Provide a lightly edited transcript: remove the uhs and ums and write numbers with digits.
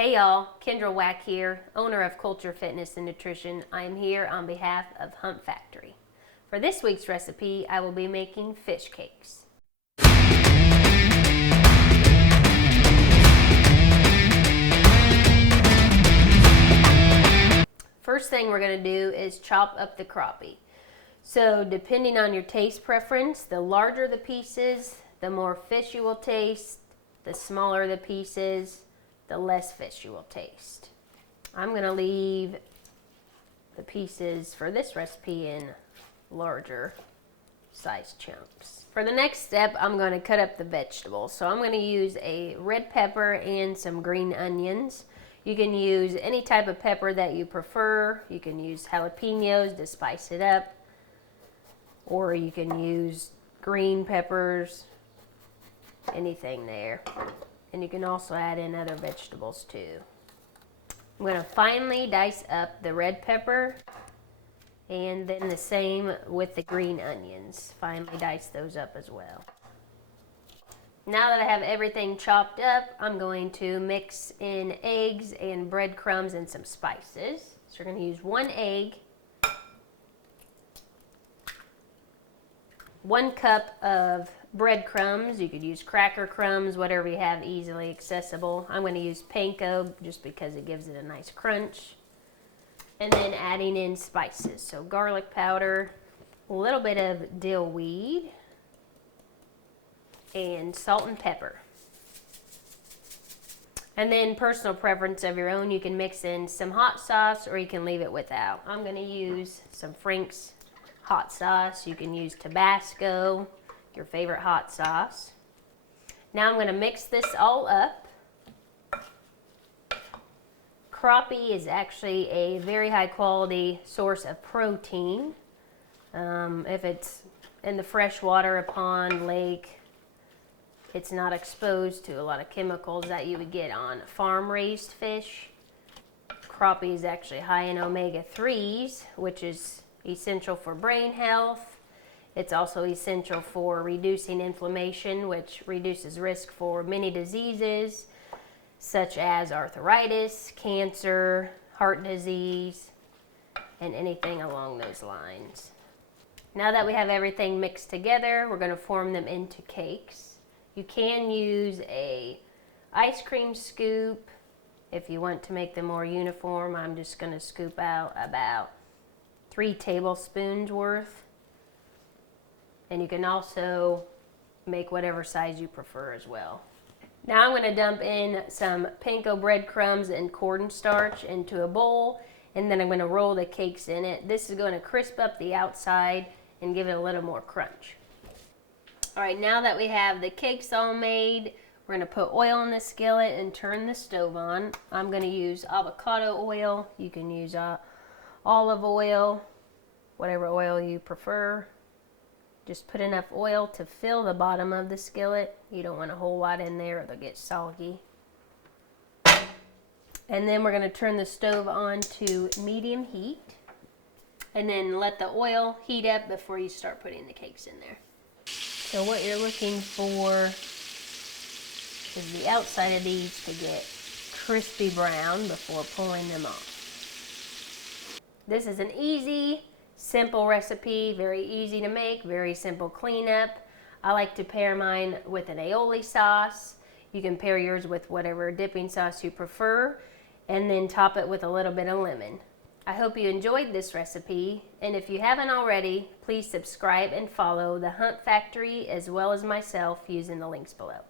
Hey y'all, Kindra Waack here, owner of Culture Fitness and Nutrition. I am here on behalf of Hunt Factory. For this week's recipe, I will be making fish cakes. First thing we're going to do is chop up the crappie. So depending on your taste preference, the larger the pieces, the more fish you will taste. The smaller the pieces, the less fish you will taste. I'm going to leave the pieces for this recipe in larger size chunks. For the next step, I'm going to cut up the vegetables. So I'm going to use a red pepper and some green onions. You can use any type of pepper that you prefer. You can use jalapenos to spice it up, or you can use green peppers, anything there. And you can also add in other vegetables too. I'm going to finely dice up the red pepper, and then the same with the green onions. Finely dice those up as well. Now that I have everything chopped up, I'm going to mix in eggs and breadcrumbs and some spices. So we're going to use 1 egg, 1 cup of breadcrumbs. You could use cracker crumbs, whatever you have easily accessible. I'm going to use panko just because it gives it a nice crunch. And then adding in spices. So garlic powder, a little bit of dill weed, and salt and pepper. And then personal preference of your own, you can mix in some hot sauce or you can leave it without. I'm going to use some Frank's hot sauce. You can use Tabasco, your favorite hot sauce. Now I'm going to mix this all up. Crappie is actually a very high quality source of protein. If it's in the fresh water, a pond, lake, it's not exposed to a lot of chemicals that you would get on farm-raised fish. Crappie is actually high in omega-3s, which is essential for brain health. It's also essential for reducing inflammation, which reduces risk for many diseases, such as arthritis, cancer, heart disease, and anything along those lines. Now that we have everything mixed together, we're going to form them into cakes. You can use a ice cream scoop if you want to make them more uniform. I'm just going to scoop out about 3 tablespoons worth. And you can also make whatever size you prefer as well. Now I'm going to dump in some panko breadcrumbs and cornstarch into a bowl, and then I'm going to roll the cakes in it. This is going to crisp up the outside and give it a little more crunch. Alright, now that we have the cakes all made, we're going to put oil in the skillet and turn the stove on. I'm going to use avocado oil. You can use olive oil, whatever oil you prefer. Just put enough oil to fill the bottom of the skillet. You don't want a whole lot in there or they'll get soggy. And then we're going to turn the stove on to medium heat. And then let the oil heat up before you start putting the cakes in there. So what you're looking for is the outside of these to get crispy brown before pulling them off. This is an easy, simple recipe, very easy to make, very simple cleanup. I like to pair mine with an aioli sauce. You can pair yours with whatever dipping sauce you prefer, and then top it with a little bit of lemon. I hope you enjoyed this recipe, and if you haven't already, please subscribe and follow the Hunt Factory as well as myself using the links below.